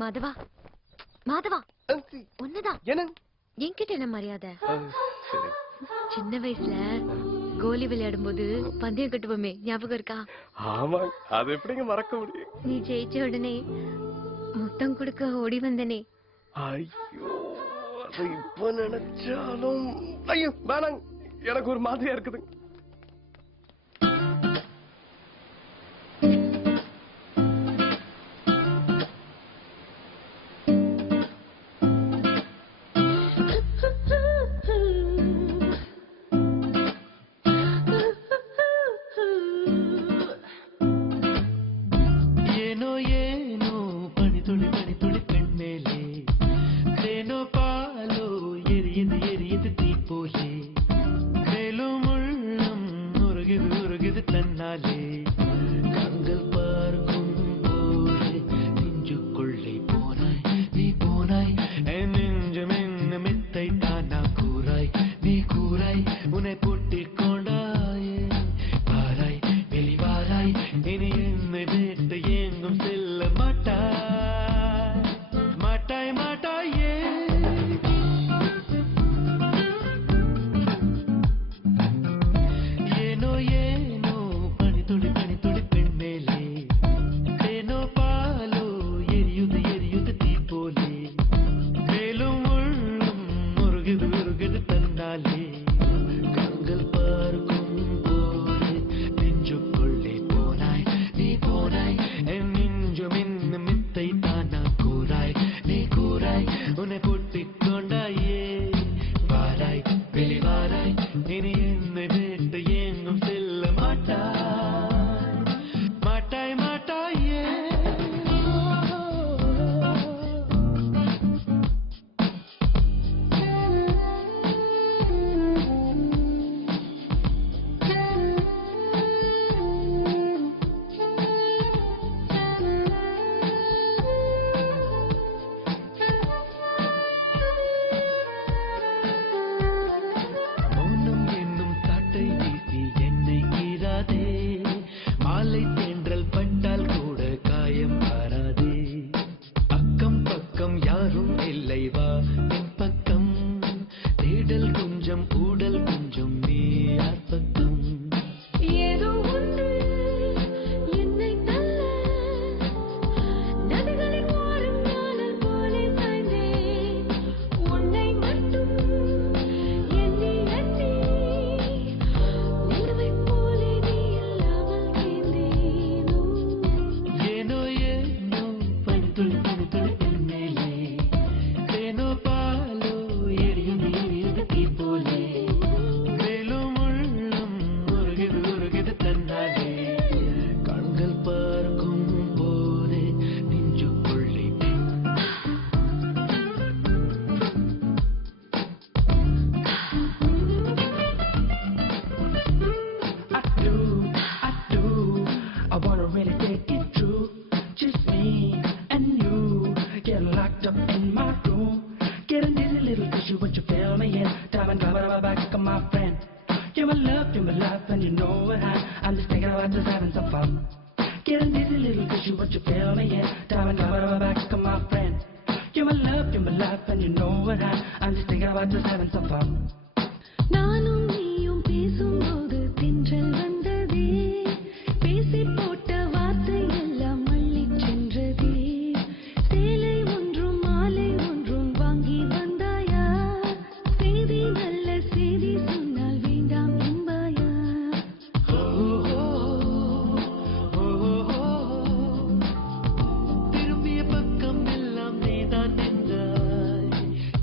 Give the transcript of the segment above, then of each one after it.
மாதவா மாதவா ஒண்ணுதான் என்கிட்ட என்ன மரியாதை? சின்ன வயசுல கோலி விளையாடும் போது பந்தயம் கட்டுவோமே ஞாபகம் இருக்கா? ஆமா, அது எப்படிங்க மறக்க முடியும்? நீ ஜெயிச்ச உடனே முத்தம் கொடுக்க ஓடி வந்தனே. ஐயோ, அது இப்ப நினைச்சாலும் ஐயோ வேணாங்க, எனக்கு ஒரு மாதிரியா இருக்குதுங்க.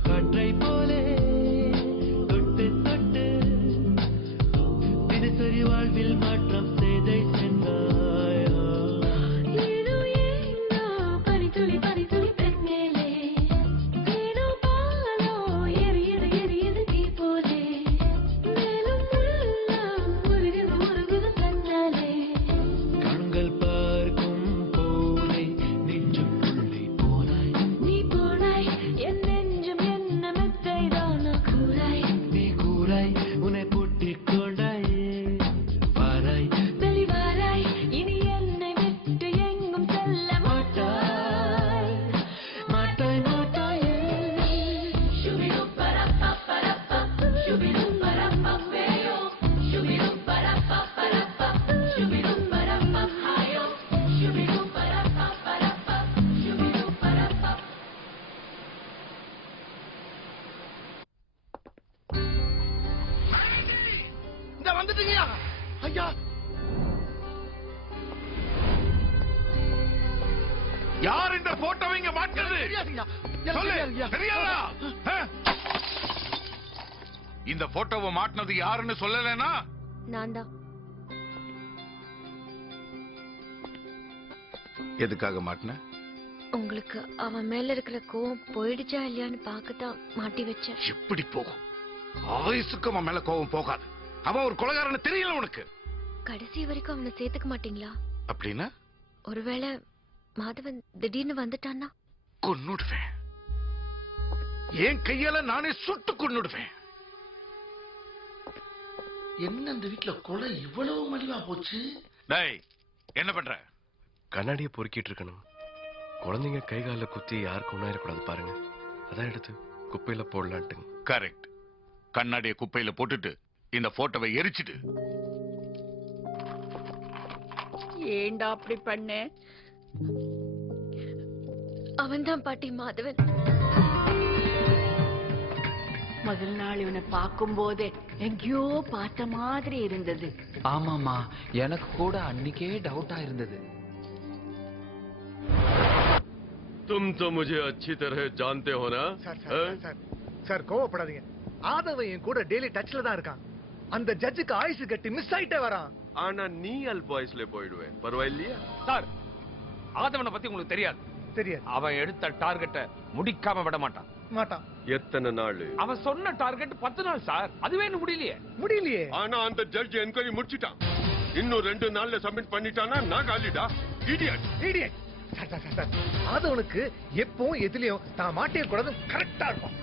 காற்றை போலே நிறுத்துங்கய்யா. ஐயா, யார் இந்த போட்டோவை இங்க மாட்டது? தெரியாதுங்கய்யா. சொல்லு, தெரியாதுங்கய்யா. தெரியாதா? இந்த போட்டோவை மாட்டினது யாருன்னு சொல்லலனா நான் தான். எதுக்காக மாட்டின? உங்களுக்கு அவன் மேல இருக்கிற கோவம் போயிடுச்சா இல்லையான்னு பார்க்கத்தான் மாட்டி வச்சேன். எப்படி போகும்? ஆயுசுக்கு அவன் மேல கோபம் போகாது. அவன் ஒரு கொலைகாரன்னு தெரியல உனக்கு. கடைசி வரைக்கும் அவனை சேர்த்துக்க மாட்டீங்களா? அப்படின்னா ஒருவேளை மாதவன் திடீர்னு வந்துட்டான்னா? கொன்னுடுவேன். என் கையால நானே சுட்டு கொன்னுடுவேன். என்ன இந்த வீட்டுல கொலை இவ்வளவு மலிவா போச்சு? டேய், என்ன பண்ற? கண்ணாடியை பொறுக்கிட்டு இருக்கணும். குழந்தைங்க கை காலில் குத்தி யாருக்கும் ஒன்றாயிடக்கூடாது பாருங்க. அதான் எடுத்து குப்பையில போடலான்ட்டுங்க. கரெக்ட். கண்ணாடியை குப்பையில போட்டுட்டு இந்த போட்டோவை எரிச்சிட்டு. ஏண்டா அப்படி பண்ண? அவன்தான் பாட்டி மாதவன். முதல் நாள் இவனை பார்க்கும் போதே எங்கேயோ பார்த்த மாதிரி இருந்தது. ஆமாமா, எனக்கு கூட அன்னைக்கே டவுட்டா இருந்தது. तुम तो मुझे अच्छी तरह जानते हो ना? சார் கோவப்படாதீங்க. ஆதவன் என் கூட டெய்லி டச்ல தான் இருக்கான். அந்த ஜட்ஜுக்கு ஆயுசு கட்டி மிஸ் ஆயிட்டே வரான். ஆனா நீ அல்ப வயசுல போயிடுவேன். பரவாயில்லையா? சார், ஆதவனை பத்தி உங்களுக்கு தெரியாது. தெரியாது. அவன் எடுத்த டார்கெட்டை முடிக்காம விட மாட்டான். மாட்டான். எத்தனை நாள்? அவன் சொன்ன டார்கெட் 10 நாள் சார். அதுவே இன்னும் முடியலையே. முடியலையே. ஆனா அந்த ஜட்ஜ் என்கொயரி முடிச்சிட்டான். இன்னும் 2 நாள்ல சப்மிட் பண்ணிட்டானா நான் காலிடா. இடியட். இடியட். சார் ஆதவனுக்கு எப்பவும் எதுலயும் தான் மாட்டிய கூடாது கரெக்டா இருக்கும்.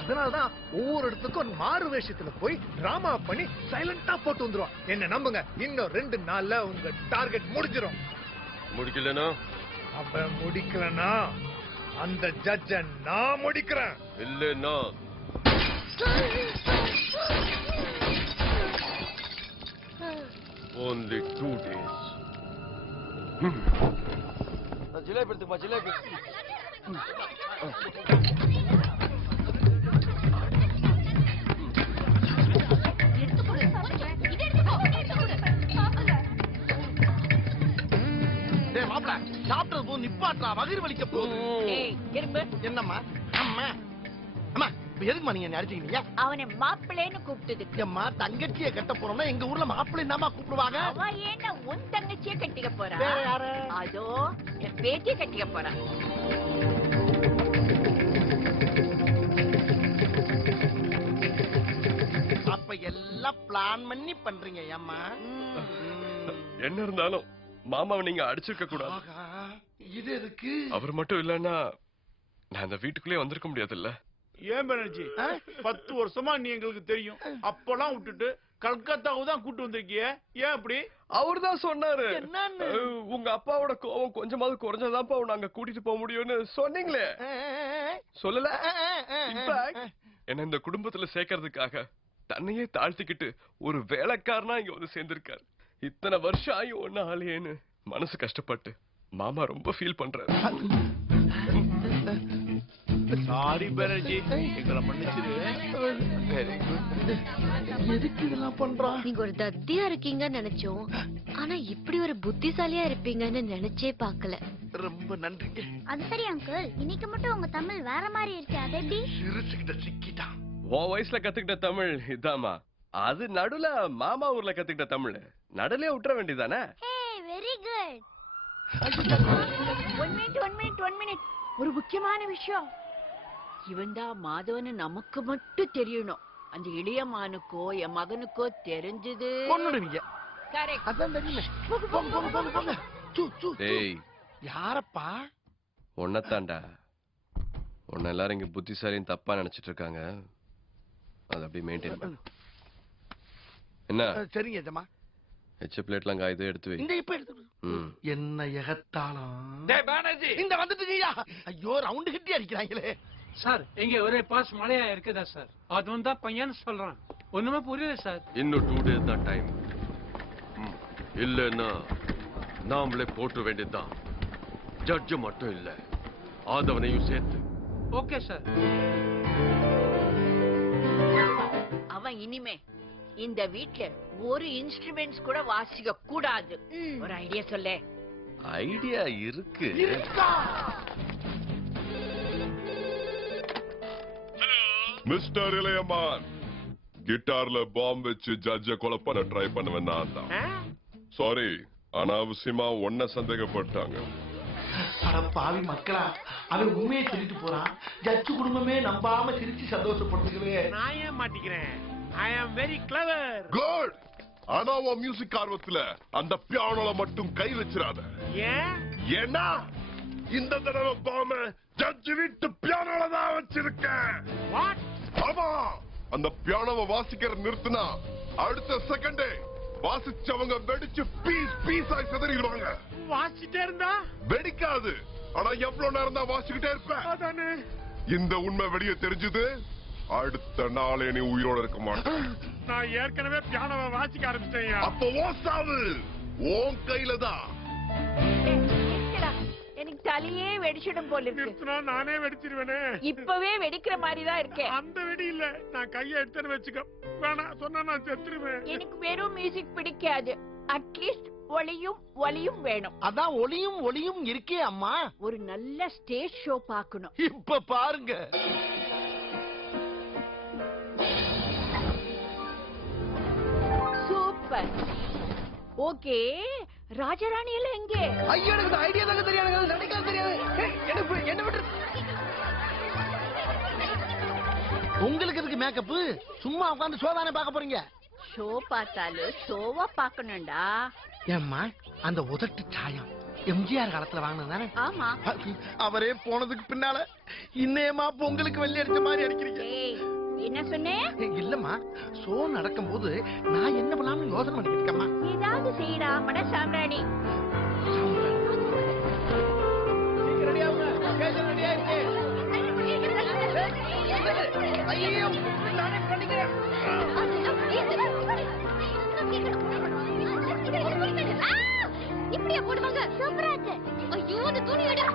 அதனாலதான் ஒவ்வொரு இடத்துக்கும் மாறு வேஷத்துல போய் டிராமா பண்ணி சைலண்டா போட்டு வந்துருவான். என்ன நம்புங்க, இன்னும் 2 நாள்ல உங்க டார்கெட் முடிஞ்சிடும். முடிக்கலனா? அவன் முடிக்கலனா அந்த ஜட்ஜ நான் முடிக்கிறேன். இல்லனா only 2 days. ஜிலேபி எடுத்துப்பா, ஜிலேபி. டேய் மாப்ள, சாப்பிட்டது போது நிப்பாட்றா, வயிறு வலிக்க போகுது. ஏய், எறும்பு. என்னம்மா? அம்மா அம்மா, இப்ப எதுக்குமா நீங்க அடிச்சுக்கிறீங்க? அவனை மாப்பிள்ளைன்னு கூப்பிட்டதுக்கு. அம்மா, தங்கச்சியை கட்ட போறோம்னா எங்க ஊர்ல மாப்பிள்ளை தாமா கூப்பிடுவாங்க. அவ ஏன்னா உன் தங்கச்சியை கட்டிக்க போறா? வேற யாரு? அதோ என் பேத்தியை கட்டிக்க போறான். அப்ப எல்லாம் பிளான் பண்ணி பண்றீங்க அம்மா. என்ன இருந்தாலும் மாமாவை நீங்க அடிச்சிருக்க கூடாது. ஆகா, இது எதுக்கு? அவர் மட்டும் இல்லன்னா நான் அந்த வீட்டுக்குள்ளே வந்திருக்க முடியாதுல்ல. ஏன் பானர்ஜி, 10 வருஷமா நீ எங்களுக்கு தெரியும். அப்பெல்லாம் விட்டுட்டு கல்கத்தாவுக்கு தான் கூட்டு வந்திருக்கிய. ஏன் அப்படி? அவர்தான் சொன்னாரு. என்னன்னு? உங்க அப்பாவோட கோவம் கொஞ்சமாவது குறைஞ்சதாப்பா நாங்க கூட்டிட்டு போக முடியும்னு சொன்னீங்களே. சொல்லல? என்ன இந்த குடும்பத்துல சேர்க்கறதுக்காக தன்னையே தாழ்த்திக்கிட்டு ஒரு வேலைக்காரனா இங்க வந்து சேர்ந்திருக்காரு. இத்தனை வருஷம் ஆகி ஒண்ணு ஆலையேன்னு மனசு கஷ்டப்பட்டு மாமா ரொம்ப ஃபீல் பண்றாரு. சாரி பானர்ஜி, எங்களை மன்னிச்சிரு. எதுக்கு இதெல்லாம் பண்றா? நீங்க ஒரு தத்தியா இருக்கீங்கன்னு நினைச்சோம். ஆனா இப்படி ஒரு புத்திசாலியா இருப்பீங்கன்னு நினைச்சே பார்க்கல. ரொம்ப நன்றி. அது சரி அங்கிள், இன்னைக்கு மட்டும் உங்க தமிழ் வேற மாதிரி இருக்கு. அது எப்படி? சிரிச்சுக்கிட்ட சிக்கிட்டான். உன் வயசுல கத்துக்கிட்ட தமிழ் இதாமா. அது நடுல மாமா ஊர்ல கத்துக்கிட்ட தமிழ் நடுலே விட்டுற வேண்டியதானே? ஹே, வெரி குட். One minute. ஒரு முக்கியமான விஷயம். இவன் தான் மாதவன்னு நமக்கு மட்டும் தெரியணும். அந்த இளையமானுக்கோ என் மகனுக்கோ தெரிஞ்சது கொன்னுடுவீங்க. கரெக்ட். அதான் தெரியுமே. போங்க போங்க போங்க போங்க போங்க. சூ சூ. டேய், யாரப்பா? உன்னத்தாண்டா. உன்னை எல்லாரும் இங்க புத்திசாலின்னு தப்பா நினைச்சிட்டு இருக்காங்க. அது அப்படியே மெயின்டைன் பண்ணு. என்ன சரிங்க ஜமா. எச்ச பிளேட்லாம் காயுது, எடுத்து வை. இந்த இப்ப எடுத்து. என்ன எகத்தாளம். டேய் பானர்ஜி, இந்த வந்துட்டீங்கயா. ஐயோ, ரவுண்டு கட்டி அடிக்கிறாங்களே. சார், இங்க ஒரே பாஸ் மழையா இருக்குதா சார்? அது வந்தா பையன் சொல்றான். ஒண்ணுமே புரியல சார். இன்னும் 2 days தான் டைம். இல்லன்னா நாமளே போட்டு வேண்டியதுதான். ஜட்ஜ் மட்டும் இல்ல, ஆதவனையும் சேர்த்து. Okay sir. அவன் இனிமே இந்த வீட்ல ஒரு இன்ஸ்ட்ருமெண்ட்ஸ் கூட வாசிக்க கூடாது. ஒரு ஐடியா சொல்ல. ஐடியா இருக்கு. மிஸ்டர் இளையமான், கிட்டார்ல பாம்பு வச்சு ஜட்ஜ கொலை பண்ண ட்ரை பண்ணுவேன் நான் தான். சாரி, அனாவசியமா ஒன்ன சந்தேகப்பட்டாங்க. பாவி மக்களா, அவன் உண்மையை சொல்லிட்டு போறான். ஜட்ஜு குடும்பமே நம்பாம சிரிச்சு சந்தோஷப்படுத்துகளே. நான் ஏன் மாட்டிக்கிறேன்? ஐ ஆம் வெரி கிளவர். குட். ஆனா உன் மியூசிக் ஆர்வத்துல அந்த பியானோல மட்டும் கை வச்சிராத. ஏன்? ஏன்னா இந்த தடவை பாம்பு ஜட்ஜ் வீட்டு பியானோல தான் வச்சிருக்கேன். வாட்? ஆமா, அந்த பியானோவை வாசிக்கிற நிறுத்தினா அடுத்த செகண்டே வாசிச்சவங்க வெடிச்சு பீஸ் பீஸ் ஆகி சிதறிடுவாங்க. வாசிட்டே இருந்தா வெடிக்காது. ஆனா எவ்வளவு நேரம் தான் வாசிக்கிட்டே இருப்பேன். அதானே. இந்த உண்மை வெளியே தெரிஞ்சது அடுத்த நாளே நீ உயிரோட இருக்க மாட்டேன். நான் ஏற்கனவே பியானோவை வாசிக்க ஆரம்பிச்சிட்டேன். அப்போ ஓசாவு உன் கையில தான். எனக்கு தலையே வெடிச்சிடும் போல இருக்கு. நிறுத்தினா நானே வெடிச்சிருவேனே. இப்பவே வெடிக்கிற மாதிரி தான் இருக்கேன். அந்த வெடி இல்ல, நான் கையை எடுத்து வச்சுக்க. வேணாம் சொன்னா நான் செத்துருவேன். எனக்கு வெறும் மியூசிக் பிடிக்காது. அட்லீஸ்ட் ஒலியும் வேணும். அதான் ஒளியும் இருக்கே அம்மா. ஒரு நல்ல ஸ்டேஜ் ஷோ பார்க்கணும். இப்ப பாருங்க. சூப்பர். ஓகே, ராஜராணி எல்லாம் எங்க? ஐயோ, எனக்கு ஐடியா தாங்க தெரியாது, நடிக்க தெரியாது. என்ன விட்டு உங்களுக்கு எதுக்கு மேக்கப்? சும்மா உட்கார்ந்து ஷோதானே பார்க்க போறீங்க. ஷோ பார்த்தாலும் ஷோவா பார்க்கணும்டா. ஏம்மா, அந்த உதட்டு சாயம் எம்ஜிஆர் காலத்துல வாங்கினதானே? ஆமா. அவரே போனதுக்கு பின்னால இன்னேமா பொங்கலுக்கு வெள்ளி அடிச்ச மாதிரி அடிக்கிறீங்க. என்ன சொன்னேன்? இல்லம்மா, ஷோ நடக்கும் போது நான் என்ன பண்ணலாம்னு யோசனை பண்ணிட்டு இருக்கேம்மா. ஏதாவது செய்யடா மட சாம்பிராணி. ஐயோ, நானே பண்ணிக்கிறேன். இப்படியா போடுவாங்க? சூப்பரா இருக்கு. ஐயோ, அந்த துணி எடு.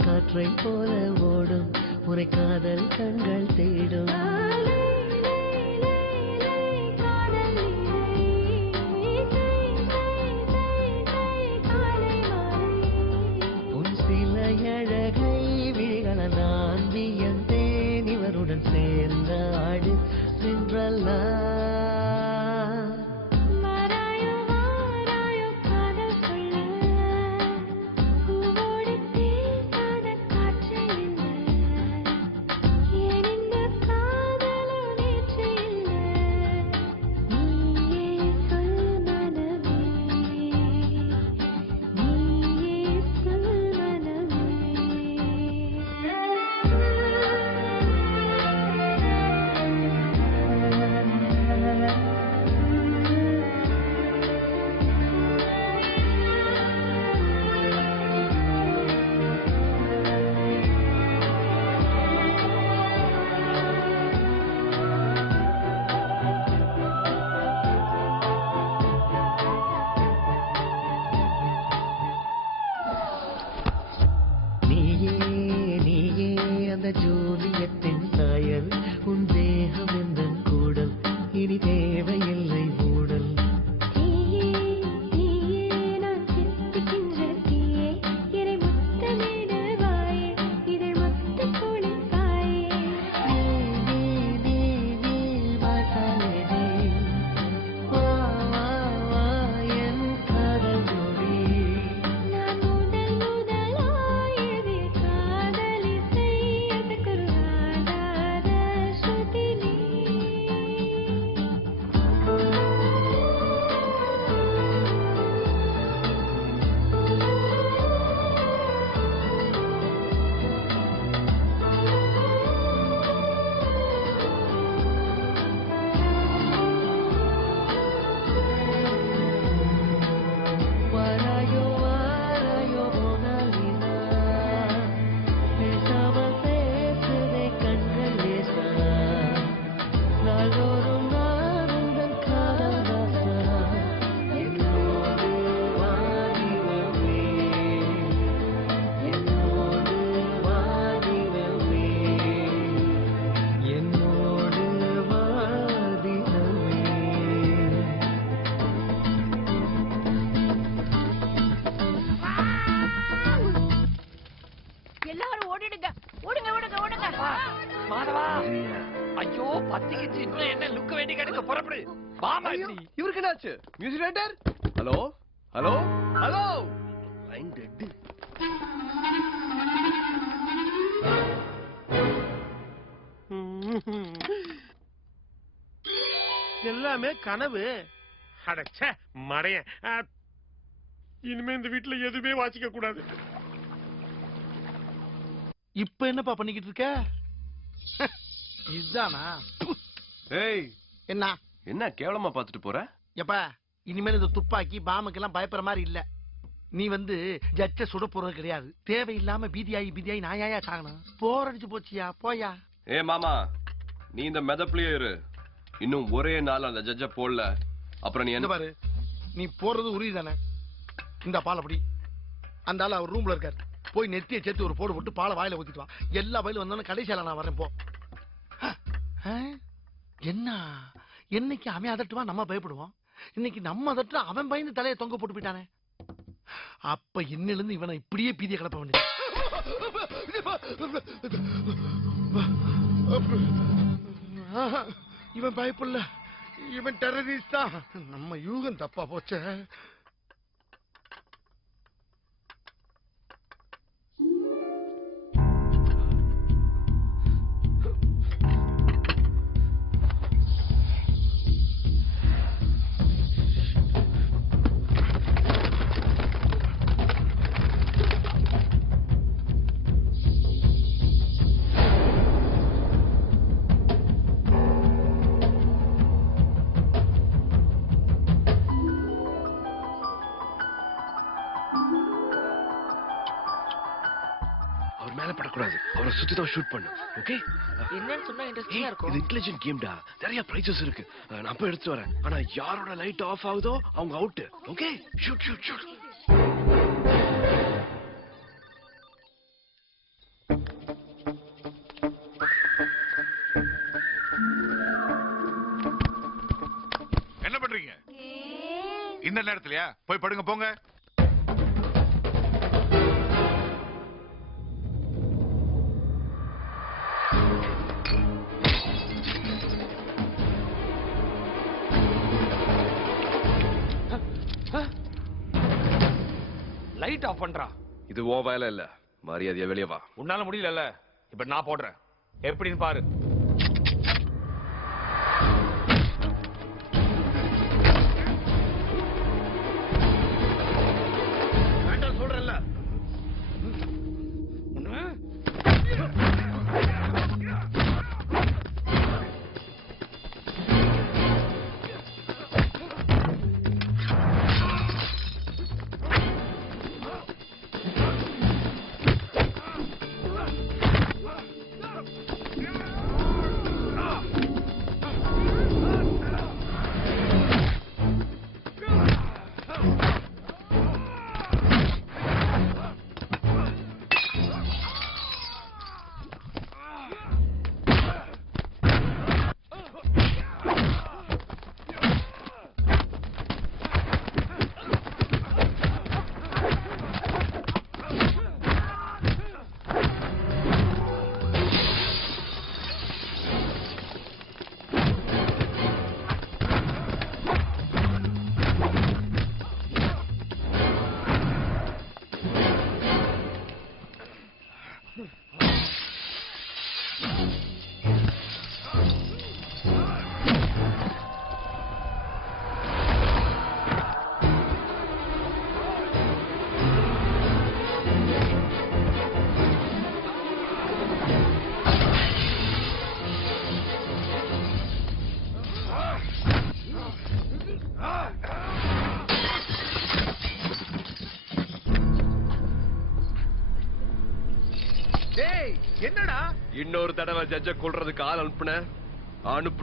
காற்றை போல ஓடும் முறை காதல் கண்கள் தேடும் உன் சில அழகை விழிகள நான் வியந்தேன் இவருடன் சேர்ந்த ஆடு சென்றல்லா Yeah. இந்த ஜூலியத்தின் சாயல் உன் தேகம் எந்தன் கூடல் இனி தேவையில்லை மூடல் ஐயோ பத்திக்கிச்சு இன்னும் என்ன லுக்க வேண்டி கிடக்க புறப்படு வாமா இவருக்கு என்னாச்சு music writer hello hello hello line dead எல்லாமே கனவு அடச்ச மடையன் இனிமே இந்த வீட்டுல எதுவுமே வாசிக்க கூடாது இப்ப என்னப்பா பண்ணிக்கிட்டு இருக்க இதுதானா ஏய் என்ன என்ன கேவலமா பாத்துட்டு போற எப்பா இனிமேல் இந்த துப்பாக்கி பாமுக்கு எல்லாம் பயப்படுற மாதிரி இல்ல நீ வந்து ஜட்ஜ சுட போறது கிடையாது தேவையில்லாம பீதியாயி நாயாயா சாகணும் போர் அடிச்சு போச்சியா போயா ஏ மாமா நீ இந்த மெதப்லயே இரு இன்னும் ஒரே நாள் அந்த ஜட்ஜ போடல அப்புறம் நீ என்ன பாரு நீ போறது உறுதி தானே இந்த பால் அப்படி அந்த ஆள் அவர் ரூம்ல இருக்காரு போய் நெத்தியை சேர்த்து ஒரு போடு போட்டு பாலை வாயில ஊத்திட்டு வா எல்லா வயலும் வந்தோன்னு கடைசியால நான் வரேன் போ என்ன என்னைக்கு அவன் அதட்டுவான் நம்ம பயப்படுவோம் இன்னைக்கு நம்ம அதட்டு அவன் பயந்து தலையை தொங்க போட்டு போயிட்டானே அப்ப இன்னில இருந்து இவனை இப்படியே பீதியை கிளப்ப வேண்டியது இவன் பயப்படல இவன் டெரரிஸ்டா நம்ம யூகம் தப்பா போச்சே அவரை சுத்தி தான் ஷூட் பண்ணு ஓகே என்னன்னு சொன்னா இன்ட்ரெஸ்டிங்கா இருக்கும் இது இன்டெலிஜென்ட் கேம்டா நிறைய பிரைசஸ் இருக்கு நான் போய் எடுத்து வரேன் ஆனா யாரோட லைட் ஆஃப் ஆகுதோ அவங்க out okay shoot shoot shoot என்ன பண்றீங்க இந்த நேரத்துலயா போய் படுங்க போங்க லைட் ஆஃப் பண்றா இது ஓ வேலை இல்ல மரியாதையா வெளியே வா உன்னால முடியல இப்ப நான் போடுறேன் எப்படின்னு பாரு வேண்டாம் சொல்றேன்ல என்னடா இன்னொரு தடவை ஜட்ஜ கொல்றதுக்கு ஆள் அனுப்புன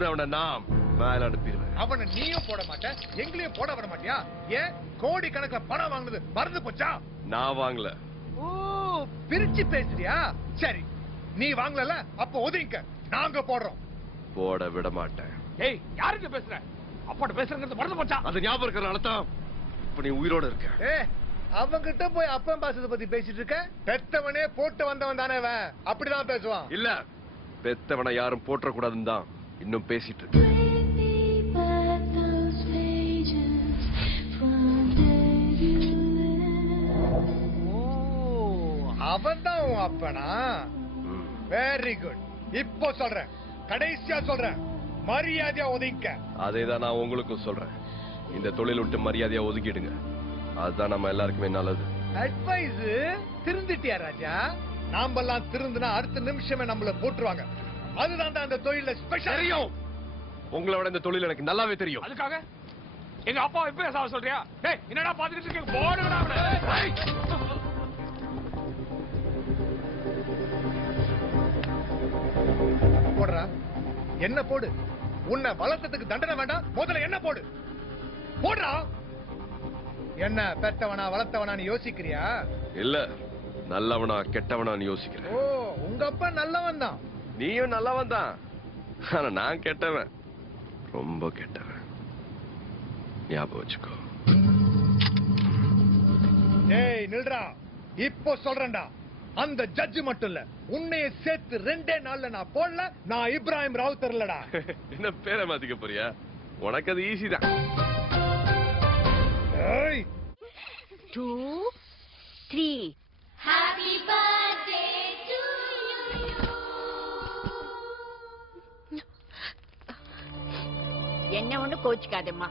அவனை நான் மேல அனுப்பிடுவேன். அவனை நீயும் போட மாட்ட, எங்களையும் போட விட மாட்டியா? ஏன் கோடி கணக்கில் பணம் வாங்குனது மறந்து போச்சா? நான் வாங்கல. ஓ, பிரிச்சு பேசுறியா? சரி, நீ வாங்கல, அப்ப ஒதுங்க, நாங்க போடுறோம். போட விட மாட்டேன். ஏய், யாருக்கு பேசுற? அப்பாட்ட பேசுறங்கிறது மறந்து போச்சா? அது ஞாபகம் இருக்கிறனால தான் இப்ப நீ உயிரோட இருக்க. அவங்கிட்ட போய் அப்பன் பாசத்தை பத்தி பேசிட்டு இருக்க? பெத்தவனே போட்டு வந்தவன் தானே அவன், அப்படிதான் பேசுவான். இல்ல, பெத்தவனை யாரும் போற்ற கூடாதுன்னு தான் இன்னும் பேசிட்டு இருக்கு. அவன் தான் உன் அப்பனா? Very good. இப்போ சொல்றேன், கடைசியா சொல்றேன், மரியாதையா ஒதுங்க. அதேதான் நான் உங்களுக்கும் சொல்றேன். இந்த தொழில் விட்டு மரியாதையா ஒதுக்கிடுங்க. அதுதான் நம்ம எல்லாருக்குமே நல்லது. அட்வைஸ் திருந்திட்டியா ராஜா? நாமெல்லாம் திருந்தினா அடுத்த நிமிஷமே நம்மள போட்டுருவாங்க. அதுதான் அந்த தொழில ஸ்பெஷல். தெரியும், உங்களை விட இந்த தொழில் எனக்கு நல்லாவே தெரியும். அதுக்காக எங்க அப்பா இப்ப சாவ சொல்றியா? டேய், என்னடா பாத்துட்டு இருக்க? போடுடா அவனை. போடுறா, என்ன போடு. உன்னை வளர்த்ததுக்கு தண்டனை வேண்டாம், முதல்ல என்ன போடு. போடுறா. என்ன பெத்தவனா வளர்த்தவனான்னு யோசிக்கிறியா? இல்ல, நல்லவனா கெட்டவனான்னு யோசிக்கிறேன். ஓ, உங்க அப்பா நல்லவன் தான். நீயும் நல்லவன் தான், ஆனா நான் கெட்டவன், ரொம்ப கெட்டவன். ஞாபகம் வச்சுக்கோ. ஏய் நில்றா, இப்போ சொல்றேன்டா. அந்த ஜட்ஜ் மட்டும் இல்ல, உன்னைய சேர்த்து 2 நாள்ல நான் போடல, நான் இப்ராஹிம் ராவுத்தர் இல்லடா. என்ன பேரை மாத்திக்க போறியா? உனக்கு அது ஈஸி தான். 2 3 Happy birthday to you. என்ன ஒண்ணு கோச்சுக்காதம்மா.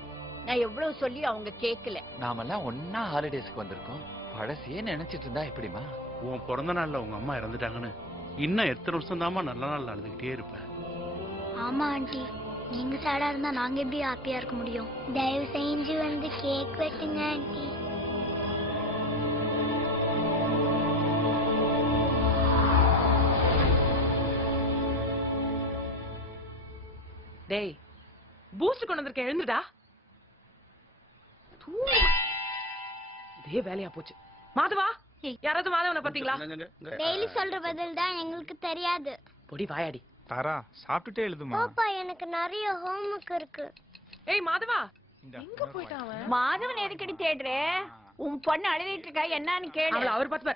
நான் எவ்வளவு சொல்லி அவங்க கேட்கல. நாமெல்லாம் ஒன்னா ஹாலிடேஸ்க்கு வந்திருக்கோம். பழசையே நினைச்சிட்டு இருந்தா எப்படிமா? உன் பிறந்த நாள்ல உங்க அம்மா இறந்துட்டாங்கன்னு இன்னும் எத்தனை வருஷம் தாமா நல்ல நாள் அழுதுகிட்டே இருப்பேன். ஆமா ஆண்டி, நீங்க சேடா இருந்தா நாங்க எப்படி ஹாப்பியா இருக்க முடியும்? தயவு செஞ்சு வந்து கேக் வெட்டுங்க ஆண்டி. டேய், பூஸ்ட் கொண்டு வந்திருக்க, எழுந்துடா. இதே வேலையா போச்சு. மாதவா, யாராவது மாதவனை பாத்தீங்களா? டெய்லி சொல்ற பதில் தான் எங்களுக்கு தெரியாது. பொடி வாயாடி. தாரா, சாப்பிட்டுட்டே எழுதுமா. பாப்பா, எனக்கு நிறைய ஹோம்வொர்க் இருக்கு. ஏய் மாதவா, எங்க போயிட்டான் அவன்? மாதவன் எதுக்கடி தேடுற? உன் பொண்ணு அழுதிட்டு இருக்கா, என்னன்னு கேளு. அவள அவர் பார்த்து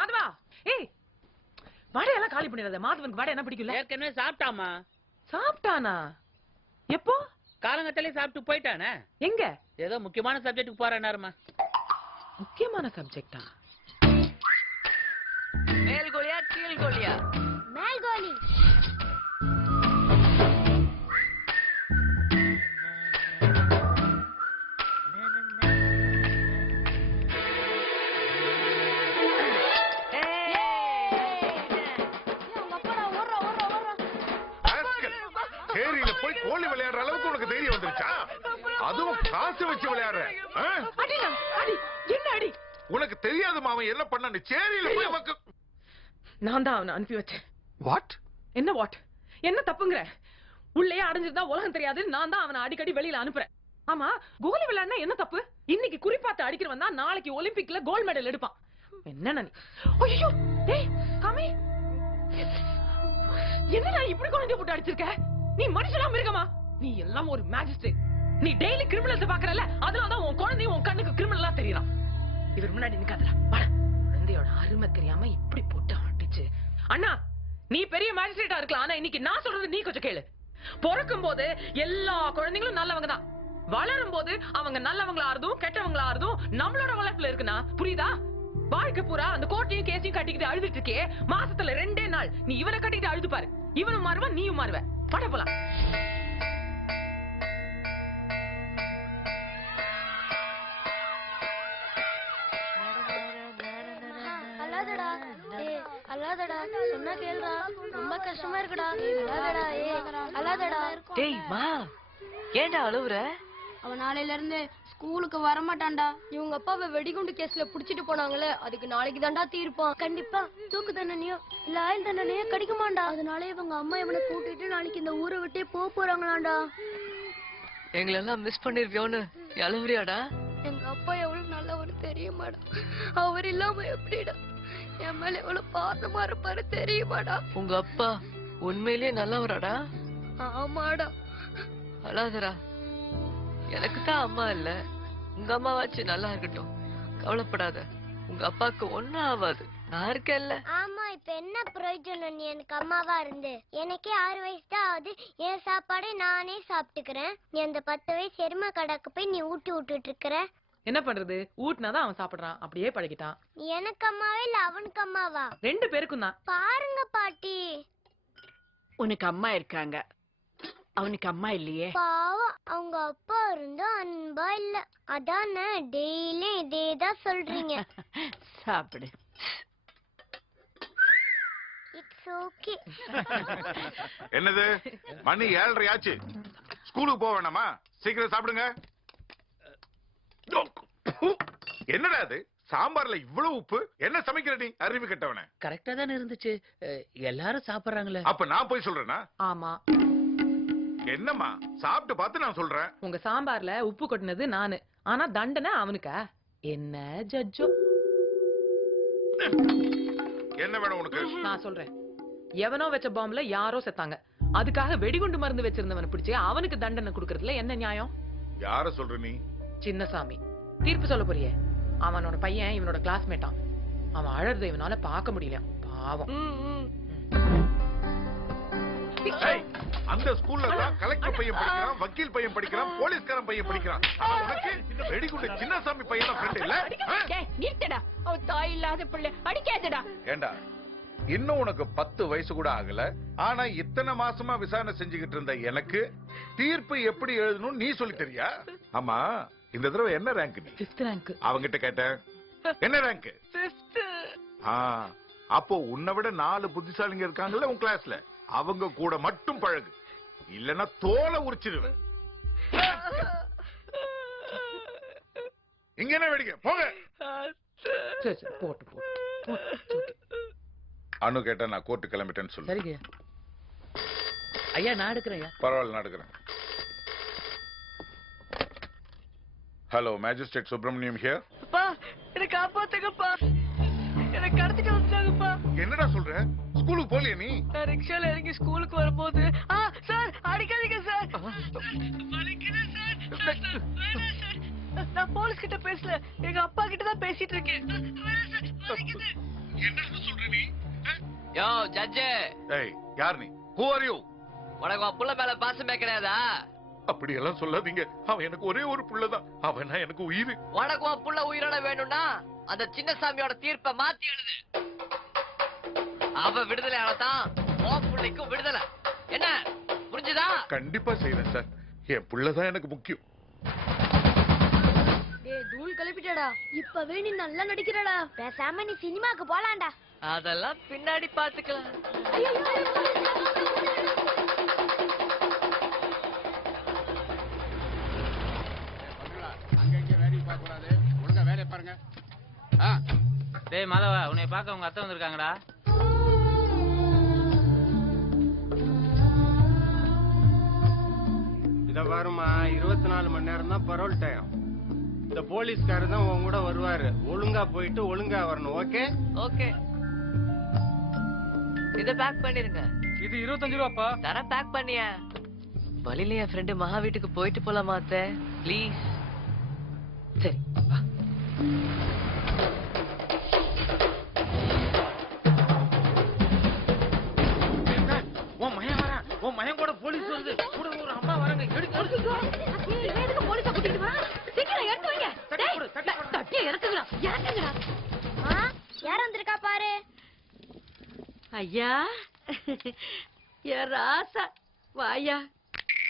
மாதவா, ஏய் வடையெல்லாம் காலி பண்ணிடாத. மாதவனுக்கு வடை என்ன பிடிக்கும்ல? ஏற்கனவே சாப்பிட்டாமா. சாப்பிட்டானா? எப்போ? காலங்கத்திலே சாப்பிட்டு போயிட்டானே. எங்க? ஏதோ முக்கியமான சப்ஜெக்ட்டுக்கு போறானாருமா. முக்கியமான சப்ஜெக்டா? மேல் கோலியா கீழ் கோலியா? மேல் கோலி. சேரியில போய் கோழி விளையாடுற அளவுக்கு உனக்கு தைரியம் வந்துருச்சா? அதுவும் காசு வச்சு விளையாடுற. என்ன அடி? உனக்கு தெரியாதுமா அவன் என்ன பண்ணான்னு. சேரியில போய் அவனுக்கு நான் தான் அவனை அனுப்பி வச்சேன். வாட்? என்ன வாட்? என்ன தப்புங்கற? உள்ளே அடைஞ்சிருந்தா உலகம் தெரியாது. நான் தான் அவனை அடிக்கடி வெளியில அனுப்புறேன். ஆமா, கோலி விளையாடுனா என்ன தப்பு? இன்னைக்கு குறிப்பாத்து அடிக்கிறவன் தான் நாளைக்கு ஒலிம்பிக்ல கோல்ட் மெடல் எடுப்பான். என்ன நீ? ஐயோ, ஏய் காமி, என்னடா இப்படி குழந்தை போட்டு அடிச்சிருக்க? நீ மனுஷனா மிருகமா? நீ எல்லாம் ஒரு மேஜிஸ்ட்ரேட். நீ டெய்லி கிரிமினல்ஸ் பாக்குறல, அதனாலதான் உன் குழந்தை உன் கண்ணுக்கு கிரிமினலா தெரியறான். இவர் முன்னாடி நிக்காதடா. குழந்தையோட அருமை தெரியாம இப்படி போட்டு அடிச்சு. அண்ணா, நீ பெரிய மேஜிஸ்ட்ரேட்டா இருக்கலாம், ஆனா இன்னைக்கு நான் சொல்றது நீ கொஞ்சம் கேளு. பிறக்கும் போது எல்லா குழந்தைங்களும் நல்லவங்க தான். வளரும் போது அவங்க நல்லவங்களா ஆறதும் கெட்டவங்களா ஆறதும் நம்மளோட வளர்ப்புல இருக்குன்னா புரியுதா? வாழ்க்கை பூரா அந்த கோட்டையும் கேஸையும் கட்டிக்கிட்டு அழுதுட்டு இருக்கே, மாசத்துல 2 நாள் நீ இவனை கட்டிட்டு அழுது பாரு. இவனும் மாறுவான், நீயும் மாறுவ. பட போலாம். அல்லாதடா, சொன்னா கேளுடா. ரொம்ப கஷ்டமா இருக்குடா. அல்லாதடா, அல்லாதடா. டேய் மா, ஏன்டா அழுவுற? அவன் நாளையில இருந்து ஸ்கூலுக்கு வரமாட்டான்டா. இவங்க அப்பாவை வெடிகுண்டு கேஸ்ல புடிச்சிட்டு போனாங்களே, அதுக்கு நாளைக்கு தான்டா தீர்ப்பான். கண்டிப்பா தூக்கு தண்டனையோ இல்ல ஆயுள் தண்டனையோ கிடைக்குமாண்டா. அதனால இவங்க அம்மா இவனை கூட்டிட்டு நாளைக்கு இந்த ஊரை விட்டே போறாங்களாண்டா. எங்களெல்லாம் மிஸ் பண்ணிருவியோன்னு அழுவுறியாடா? எங்க அப்பா எவ்வளவு நல்லவர் தெரியுமாடா? அவர் இல்லாம எப்படிடா? என் மேல எவ்வளவு பாசமா இருப்பாரு தெரியுமாடா? உங்க அப்பா உண்மையிலேயே நல்லவராடா? ஆமாடா. அழாதரா, எனக்கு தான் அம்மா இல்ல, உங்க அம்மாவாச்சு நல்லா இருக்கட்டும், கவலைப்படாத, உங்க அப்பாவுக்கு ஒண்ணும் ஆகாது, நான் இருக்கேன்ல. ஆமா, இப்ப என்ன பிரயோஜனம் நீ எனக்கு அம்மாவா இருந்து? எனக்கே 6 வயசு தான் ஆகுது, என் சாப்பாடை நானே சாப்பிட்டுக்கிறேன். நீ அந்த 10 வயசு எருமை கடாக்கு போய் நீ ஊட்டி விட்டுட்டு இருக்கிற. என்ன பண்றது, ஊட்டினாதான் அவன் சாப்பிடுறான், அப்படியே பழகிட்டான். நீ எனக்கு அம்மாவே இல்ல அவனுக்கு அம்மாவா? 2 பேருக்கும் தான். பாருங்க பாட்டி, உனக்கு அம்மா இருக்காங்க, அவனுக்கு அம்மா இல்லையே. பாவம், அவங்க அப்பா இருந்தா அன்பா இல்ல, அதானே டெய்லி இதேதான் சொல்றீங்க. சாப்பிடு. It's okay. என்னது மணி 7:30 ஆச்சு, ஸ்கூலுக்கு போக வேணாமா? சீக்கிரம் சாப்பிடுங்க. என்னடா அது, சாம்பார்ல இவ்வளவு உப்பு? என்ன சமைக்கிற நீ அறிவு கெட்டவனே? கரெக்டா தானே இருந்துச்சு, எல்லாரும் சாப்பிடுறாங்களே. அப்ப நான் போய் சொல்றேனா? ஆமா. என்னம்மா, சாப்பிட்டு பார்த்து நான் சொல்றேன். உங்க சாம்பார்ல உப்பு கொட்டினது நானு, ஆனா தண்டனை அவனுக்கா? என்ன ஜட்ஜோ? என்ன வேணும் உனக்கு? நான் சொல்றேன், எவனோ வச்ச பாம்புல யாரோ செத்தாங்க, அதுக்காக வெடிகுண்டு மருந்து வச்சிருந்தவனை பிடிச்சு அவனுக்கு தண்டனை கொடுக்கறதுல என்ன நியாயம்? யார சொல்ற நீ? சின்னசாமி. தீர்ப்பு சொல்ல போறியே, அவனோட பையன் இவனோட கிளாஸ்மேட்டான், அவன் அழறத இவனால பார்க்க முடியல, பாவம். அந்த ஸ்கூல்ல தான் கலெக்டர் பையன் படிக்கிறான், வக்கீல் பையன் படிக்கிறான், போலீஸ்காரன் பையன் படிக்கிறான். ஆனா உனக்கு வெடிகுண்டு சின்னசாமி பையன் ஃப்ரெண்ட் இல்ல? நிறுத்தடா, அவன் தாய் இல்லாத பிள்ளை, அடிக்காதடா. ஏண்டா, இன்னும் உனக்கு 10 வயசு கூட ஆகல, ஆனா இத்தனை மாசமா விசாரணை செஞ்சுக்கிட்டு இருந்த எனக்கு தீர்ப்பு எப்படி எழுதணும் நீ சொல்லி தெரியா? ஆமா, இந்த தடவை என்ன ரேங்க் நீ? 5th rank. அவங்கிட்ட கேட்டேன், என்ன ரேங்க்? 5th. அப்போ உன்னை விட 4 புத்திசாலிங்க இருக்காங்கல்ல உன் கிளாஸ்ல, அவங்க கூட மட்டும் பழகு, இல்லன்னா தோலை உரிச்சிருவேன். இங்க என்ன வெடிக்க போங்க. போட்டு அனு கேட்டா நான் கோர்ட்டு கிளம்பிட்டேன்னு சொல்லு. சரிங்க ஐயா, நான் எடுக்கிறேன். பரவாயில்ல, நான் எடுக்கிறேன். Hello, magistrate Subramaniam here. அப்பா, என்ன காப்பாத்துங்கப்பா, என்ன கடத்திட்டு வந்துட்டாங்கப்பா. என்னடா சொல்ற? ஸ்கூலுக்கு போலியா நீ? நான் ரிக்ஷால இறங்கி ஸ்கூலுக்கு வரும்போது, சார் அடிக்காதீங்க சார், நான் போலீஸ் கிட்ட பேசல, எங்க அப்பா கிட்ட தான் பேசிட்டு இருக்கேன். என்ன சொல்ற நீ? யோ ஜட்ஜே. ஏய், யார் நீ? Who are you? உனக்கு உன் புள்ள மேல பாசமே கிடையாதா? அப்படி எல்லாம் சொல்லாதீங்க, அவன் எனக்கு ஒரே ஒரு புள்ளதான், அவனா எனக்கு உயிர். உனக்கு உன் புள்ள உயிரோட வேணும்னா அந்த சின்னசாமியோட தீர்ப்பை மாத்தி எழுது. அவ விடுதலை ஆனதான் உன் புள்ளைக்கும் விடுதலை. என்ன புரிஞ்சுதா? கண்டிப்பா செய்யறேன் சார், என் புள்ளதான் எனக்கு முக்கியம். டேய், தூள் கிளப்பிட்டடா, இப்பவே நீ நல்லா நடிக்கிறடா. பேசாம நீ சினிமாக்கு போலாம்டா. அதெல்லாம் பின்னாடி பாத்துக்கலாம். டேய் மாதவா, உன்னை பார்க்க உங்க அத்தை வந்திருக்காங்கடா. இத பாருமா, 24 மணி நேரம் தான் பரோல் டைம். இந்த போலீஸ்காரர் தான் உன் கூட வருவாரு, ஒழுங்கா போயிட்டு ஒழுங்கா வரணும். ஓகே ஓகே, இத பேக் பண்ணிருங்க. இது 25 ரூபாப்பா. தர பேக் பண்ணியா? வழியில என் ஃப்ரெண்டு மகா வீட்டுக்கு போயிட்டு போலாமா அத்தை? ப்ளீஸ். சரி வா. உன் மகன் வரா, உன் மகன் கூட போலீஸ் வருது, கூட ஒரு அம்மா வராங்க. எடுக்க எதுக்கு போலீஸ கூட்டிட்டு வா? சீக்கிரம் எடுத்து வைங்க. தட்டி இறக்குங்கடா, இறக்குங்கடா. யார் வந்திருக்கா பாரு. ஐயா, என் ராசா வாயா,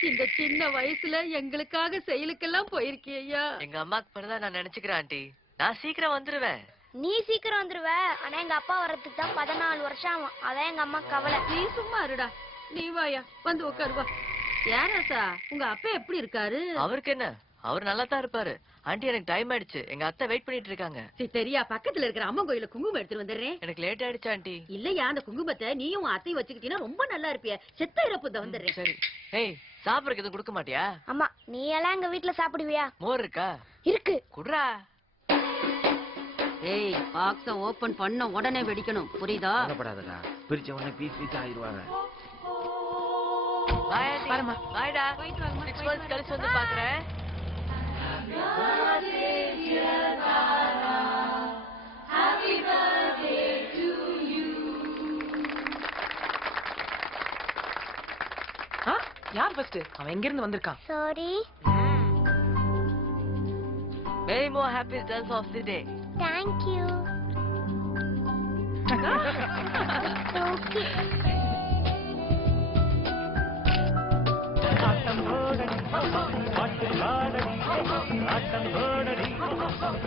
இந்த சின்ன வயசுல எங்களுக்காக செயலுக்கெல்லாம் போயிருக்கியா? எங்க அம்மாக்கு பிறந்தா நான் நினைச்சுக்கிறேன் ஆண்டி, நான் சீக்கிரம் வந்துருவேன். நீ சீக்கிரம் வந்துருவ, ஆனா எங்க அப்பா வர்றதுக்கு தான் 14 வருஷம் ஆகும். அதான் எங்க அம்மா கவலை. நீ சும்மா இருடா, நீ வாயா, வந்து உட்காருவா. ஏன் ராசா, உங்க அப்பா எப்படி இருக்காரு? அவருக்கு என்ன, அவர் நல்லா தான் இருப்பாரு. ஆண்டி எனக்கு டைம் ஆயிடுச்சு எங்க அத்தை வெயிட் பண்ணிட்டு இருக்காங்க. சரி தெரியா பக்கத்துல இருக்கிற அம்மன் கோயில குங்குமம் எடுத்துட்டு வந்துடுறேன். எனக்கு லேட் ஆயிடுச்சு ஆண்டி. இல்லையா அந்த குங்குமத்தை நீயும் உன் அத்தையும் வச்சுக்கிட்டீங்கன்னா ரொம்ப நல்லா இருப்பிய. செத்த இறப்பு வந்துடுறேன். சரி. ஏய் சாப்பிடறதுக்கு எதுவும் கொடுக்க மாட்டியா? அம்மா நீ எல்லாம் எங்க வீட்டுல சாப்பிடுவியா? மோர் இருக்கா? இருக்கு. குடுறா. ஏய் பாக்ஸ ஓபன் பண்ண உடனே வெடிக்கணும் புரியுதா? கவலைப்படாதடா, பிரிச்ச உடனே பீஸ் பீஸ் ஆயிடுவாங்க. Bye aunty. பாய்டா. 6 months கழிச்சு வந்து பாக்குறேன். யார் ஃபர்ஸ்ட்? அவன் எங்க இருந்து வந்திருக்கான்? Sorry. Many more happy returns of the day. Thank you. Okay.